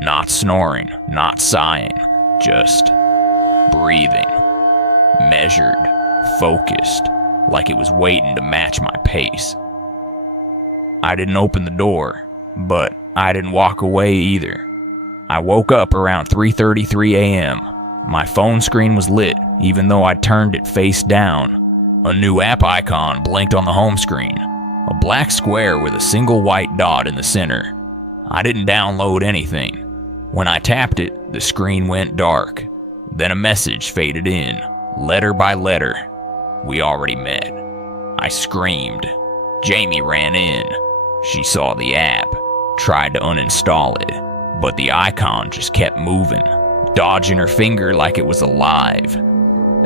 Not snoring, not sighing, just breathing. Measured, focused, like it was waiting to match my pace. I didn't open the door, but I didn't walk away either. I woke up around 3:33 a.m. My phone screen was lit, even though I turned it face down. A new app icon blinked on the home screen, a black square with a single white dot in the center. I didn't download anything. When I tapped it, the screen went dark. Then a message faded in. Letter by letter. We already met. I screamed. Jamie ran in. She saw the app, tried to uninstall it, but the icon just kept moving, dodging her finger like it was alive.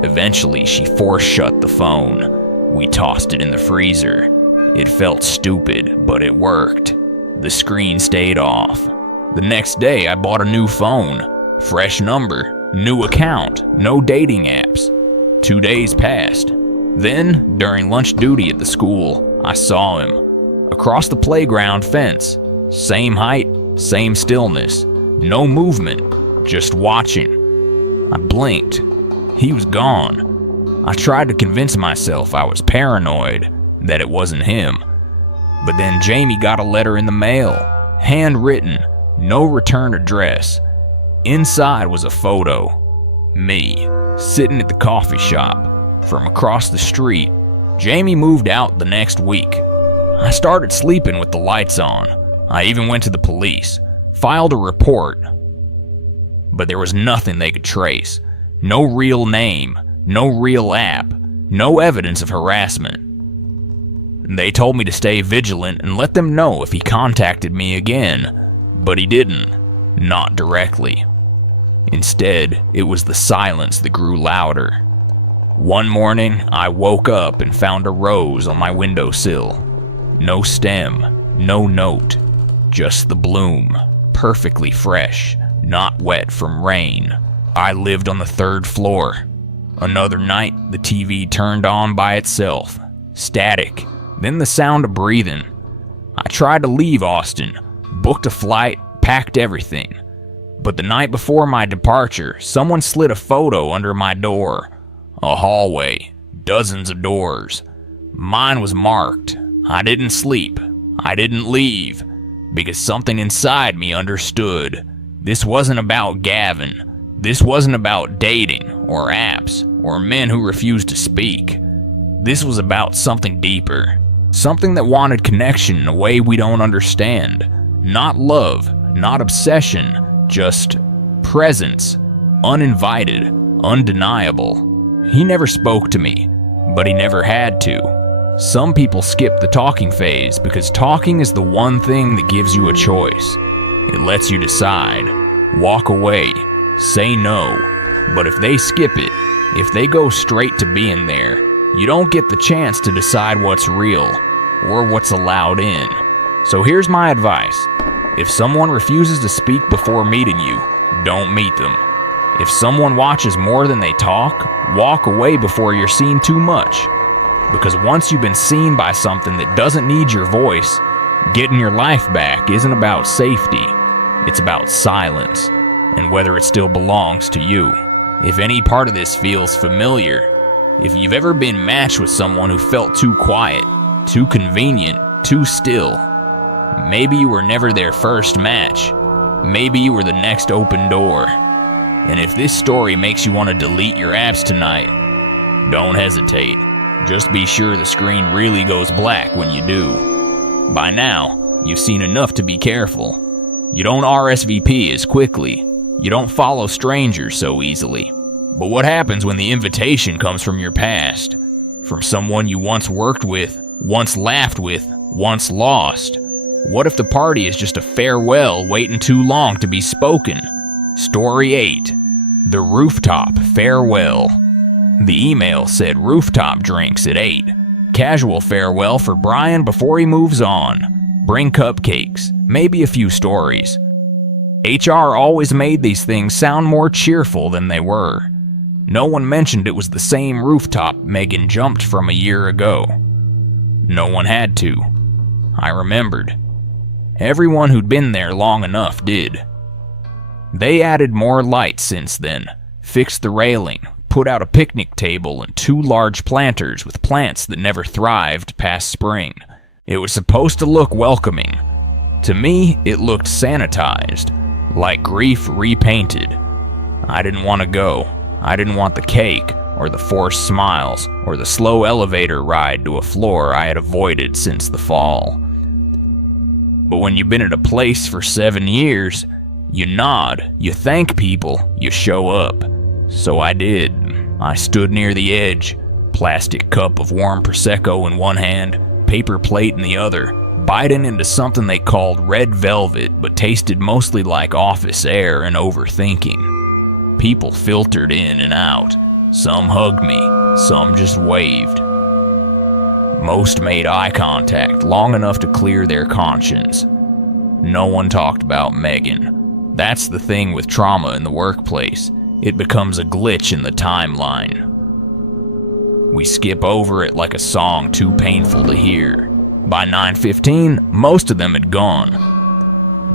Eventually, she force shut the phone. We tossed it in the freezer. It felt stupid, but it worked. The screen stayed off. The next day, I bought a new phone. Fresh number, new account, no dating apps. 2 days passed. Then, during lunch duty at the school, I saw him. Across the playground fence. Same height, same stillness. No movement, just watching. I blinked. He was gone. I tried to convince myself I was paranoid, that it wasn't him. But then Jamie got a letter in the mail. Handwritten, no return address. Inside was a photo. Me. Sitting at the coffee shop. From across the street. Jamie moved out the next week. I started sleeping with the lights on. I even went to the police. Filed a report. But there was nothing they could trace. No real name. No real app. No evidence of harassment. They told me to stay vigilant and let them know if he contacted me again. But he didn't. Not directly. Instead, it was the silence that grew louder. One morning, I woke up and found a rose on my windowsill. No stem, no note. just the bloom, perfectly fresh, not wet from rain. I lived on the 3rd floor. Another night, the TV turned on by itself. Static, then the sound of breathing. I tried to leave Austin, booked a flight, packed everything. But the night before my departure, someone slid a photo under my door. A hallway, dozens of doors. Mine was marked. I didn't sleep. I didn't leave. Because something inside me understood. This wasn't about Gavin. This wasn't about dating, or apps, or men who refused to speak. This was about something deeper. Something that wanted connection in a way we don't understand. Not love, not obsession, just presence. Uninvited, undeniable. He never spoke to me, but he never had to. Some people skip the talking phase because talking is the one thing that gives you a choice. It lets you decide, walk away, say no. But if they skip it, if they go straight to being there, you don't get the chance to decide what's real or what's allowed in. So here's my advice. If someone refuses to speak before meeting you, don't meet them. If someone watches more than they talk, walk away before you're seen too much. Because once you've been seen by something that doesn't need your voice, getting your life back isn't about safety. It's about silence, and whether it still belongs to you. If any part of this feels familiar, if you've ever been matched with someone who felt too quiet, too convenient, too still, maybe you were never their first match. Maybe you were the next open door. And if this story makes you want to delete your apps tonight, don't hesitate. Just be sure the screen really goes black when you do. By now, you've seen enough to be careful. You don't RSVP as quickly. You don't follow strangers so easily. But what happens when the invitation comes from your past? From someone you once worked with, once laughed with, once lost? What if the party is just a farewell waiting too long to be spoken? Story 8. The Rooftop Farewell. The email said rooftop drinks at 8. Casual farewell for Brian before he moves on. Bring cupcakes, maybe a few stories. HR always made these things sound more cheerful than they were. No one mentioned it was the same rooftop Megan jumped from a year ago. No one had to. I remembered. Everyone who'd been there long enough did. They added more lights since then, fixed the railing, put out a picnic table and 2 large planters with plants that never thrived past spring. It was supposed to look welcoming. To me, it looked sanitized, like grief repainted. I didn't want to go. I didn't want the cake, or the forced smiles, or the slow elevator ride to a floor I had avoided since the fall. But when you've been at a place for 7 years, you nod, you thank people, you show up. So I did. I stood near the edge, plastic cup of warm Prosecco in one hand, paper plate in the other, biting into something they called red velvet but tasted mostly like office air and overthinking. People filtered in and out. Some hugged me, some just waved. Most made eye contact long enough to clear their conscience. No one talked about Megan. That's the thing with trauma in the workplace. It becomes a glitch in the timeline. We skip over it like a song too painful to hear. By 9:15, most of them had gone.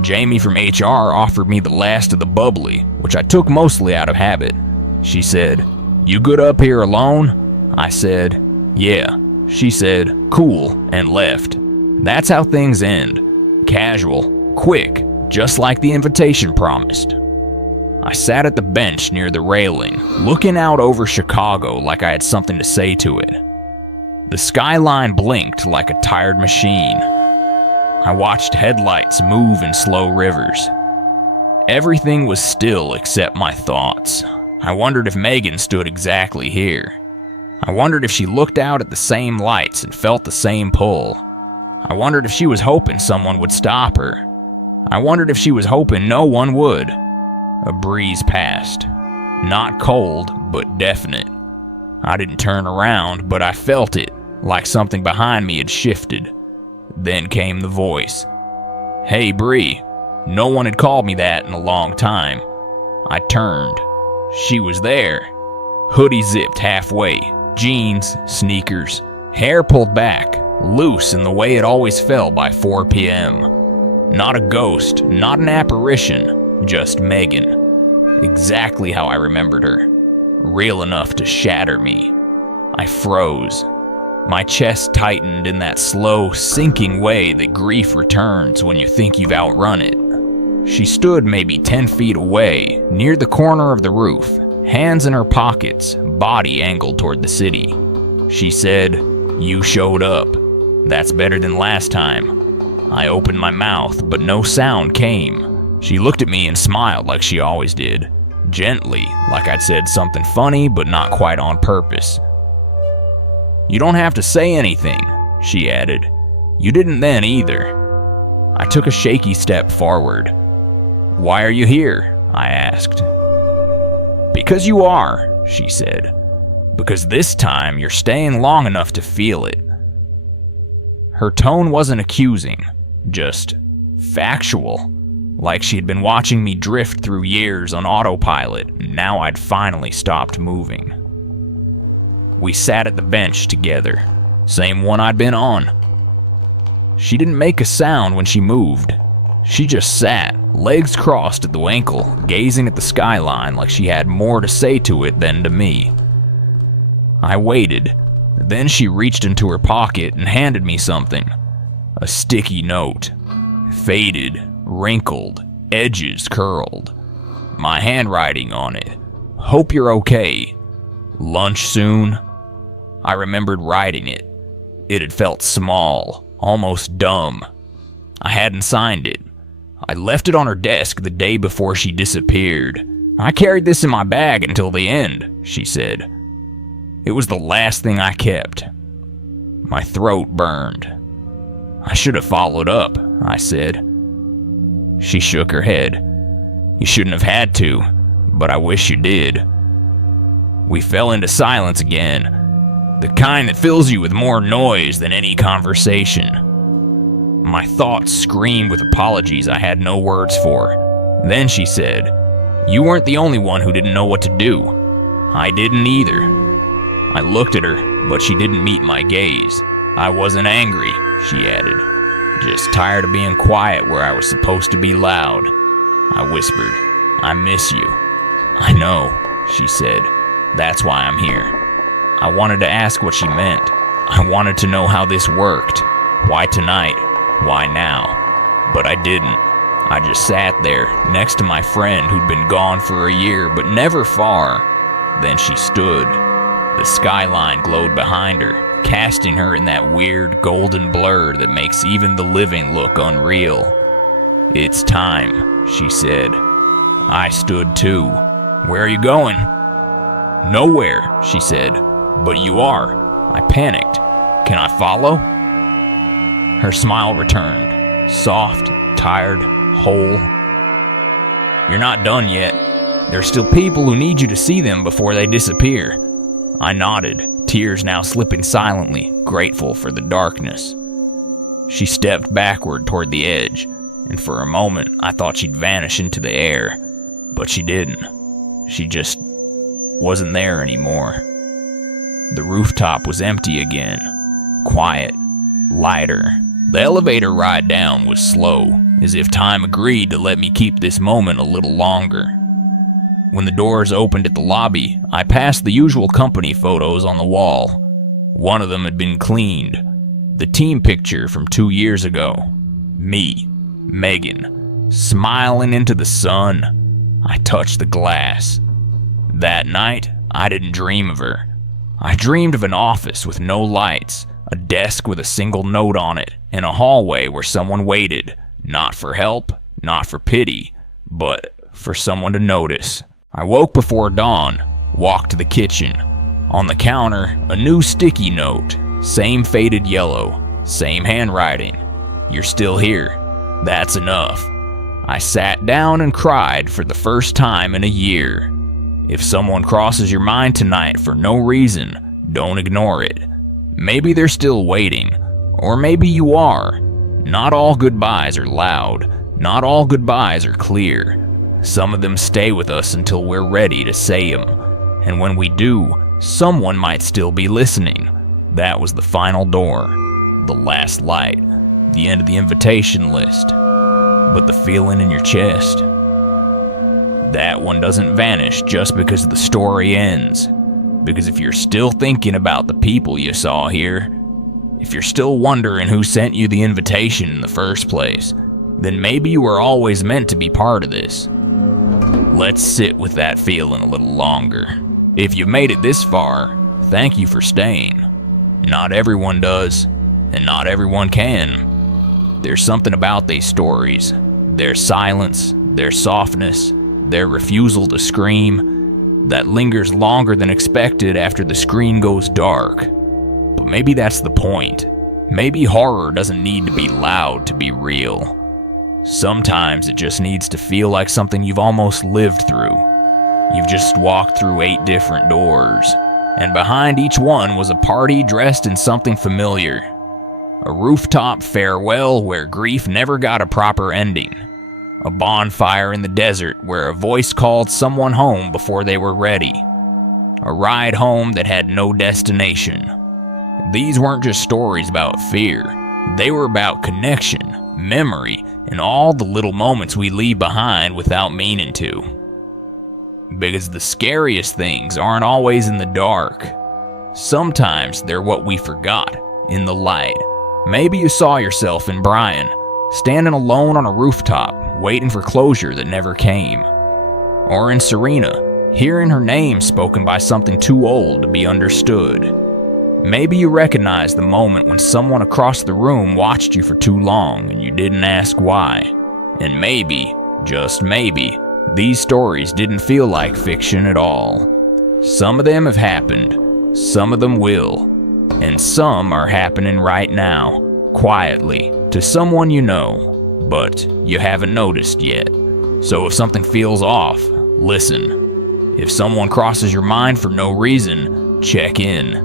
Jamie from HR offered me the last of the bubbly, which I took mostly out of habit. She said, "You good up here alone?" I said, "Yeah." She said, "Cool," and left. That's how things end. Casual, quick, just like the invitation promised. I sat at the bench near the railing, looking out over Chicago like I had something to say to it. The skyline blinked like a tired machine. I watched headlights move in slow rivers. Everything was still except my thoughts. I wondered if Megan stood exactly here. I wondered if she looked out at the same lights and felt the same pull. I wondered if she was hoping someone would stop her. I wondered if she was hoping no one would. A breeze passed. Not cold, but definite. I didn't turn around, but I felt it, like something behind me had shifted. Then came the voice. "Hey, Bree." No one had called me that in a long time. I turned. She was there. Hoodie zipped halfway, jeans, sneakers, hair pulled back, loose in the way it always fell by 4 p.m. Not a ghost, not an apparition, just Megan. Exactly how I remembered her. Real enough to shatter me. I froze. My chest tightened in that slow, sinking way that grief returns when you think you've outrun it. She stood maybe 10 feet away, near the corner of the roof, hands in her pockets, body angled toward the city. She said, "You showed up. That's better than last time." I opened my mouth, but no sound came. She looked at me and smiled like she always did, gently, like I'd said something funny but not quite on purpose. "You don't have to say anything," she added. "You didn't then either." I took a shaky step forward. "Why are you here?" I asked. "Because you are," she said. "Because this time you're staying long enough to feel it." Her tone wasn't accusing, just factual, like she had been watching me drift through years on autopilot, and now I'd finally stopped moving. We sat at the bench together, same one I'd been on. She didn't make a sound when she moved. She just sat, legs crossed at the ankle, gazing at the skyline like she had more to say to it than to me. I waited. Then she reached into her pocket and handed me something. A sticky note. Faded, wrinkled, edges curled. My handwriting on it. "Hope you're okay. Lunch soon?" I remembered writing it. It had felt small, almost dumb. I hadn't signed it. I left it on her desk the day before she disappeared. "I carried this in my bag until the end," she said. "It was the last thing I kept." My throat burned. "I should have followed up," I said. She shook her head. "You shouldn't have had to, but I wish you did." We fell into silence again, the kind that fills you with more noise than any conversation. My thoughts screamed with apologies I had no words for. Then she said, "You weren't the only one who didn't know what to do. I didn't either." I looked at her, but she didn't meet my gaze. "I wasn't angry," she added. "Just tired of being quiet where I was supposed to be loud." I whispered, "I miss you." "I know," she said. "That's why I'm here." I wanted to ask what she meant. I wanted to know how this worked. Why tonight? Why now? But I didn't. I just sat there, next to my friend who'd been gone for a year, but never far. Then she stood. The skyline glowed behind her, casting her in that weird golden blur that makes even the living look unreal. "It's time," she said. I stood too. "Where are you going?" "Nowhere," she said. "But you are." I panicked. "Can I follow?" Her smile returned, soft, tired, whole. "You're not done yet. There's still people who need you to see them before they disappear." I nodded, tears now slipping silently, grateful for the darkness. She stepped backward toward the edge, and for a moment I thought she'd vanish into the air, but she didn't. She just wasn't there anymore. The rooftop was empty again, quiet, lighter. The elevator ride down was slow, as if time agreed to let me keep this moment a little longer. When the doors opened at the lobby, I passed the usual company photos on the wall. One of them had been cleaned. The team picture from 2 years ago. Me, Megan, smiling into the sun. I touched the glass. That night, I didn't dream of her. I dreamed of an office with no lights, a desk with a single note on it, and a hallway where someone waited, not for help, not for pity, but for someone to notice. I woke before dawn, walked to the kitchen. On the counter, a new sticky note, same faded yellow, same handwriting. "You're still here. That's enough." I sat down and cried for the first time in a year. If someone crosses your mind tonight for no reason, don't ignore it. Maybe they're still waiting, or maybe you are. Not all goodbyes are loud. Not all goodbyes are clear. Some of them stay with us until we're ready to say them. And when we do, someone might still be listening. That was the final door. The last light. The end of the invitation list. But the feeling in your chest, that one doesn't vanish just because the story ends. Because if you're still thinking about the people you saw here, if you're still wondering who sent you the invitation in the first place, then maybe you were always meant to be part of this. Let's sit with that feeling a little longer. If you've made it this far, thank you for staying. Not everyone does, and not everyone can. There's something about these stories, their silence, their softness, their refusal to scream, that lingers longer than expected after the screen goes dark. But maybe that's the point. Maybe horror doesn't need to be loud to be real. Sometimes it just needs to feel like something you've almost lived through. You've just walked through 8 different doors, and behind each one was a party dressed in something familiar. A rooftop farewell where grief never got a proper ending. A bonfire in the desert where a voice called someone home before they were ready. A ride home that had no destination. These weren't just stories about fear. They were about connection, memory, and all the little moments we leave behind without meaning to. Because the scariest things aren't always in the dark. Sometimes they're what we forgot, in the light. Maybe you saw yourself in Brian, standing alone on a rooftop, waiting for closure that never came. Or in Serena, hearing her name spoken by something too old to be understood. Maybe you recognize the moment when someone across the room watched you for too long and you didn't ask why. And maybe, just maybe, these stories didn't feel like fiction at all. Some of them have happened, some of them will, and some are happening right now, quietly, to someone you know, but you haven't noticed yet. So if something feels off, listen. If someone crosses your mind for no reason, check in.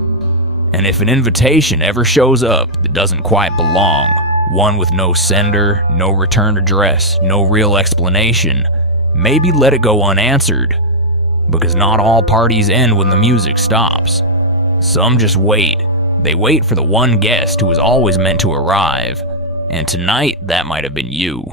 And if an invitation ever shows up that doesn't quite belong, one with no sender, no return address, no real explanation, maybe let it go unanswered. Because not all parties end when the music stops. Some just wait. They wait for the one guest who was always meant to arrive. And tonight, that might have been you.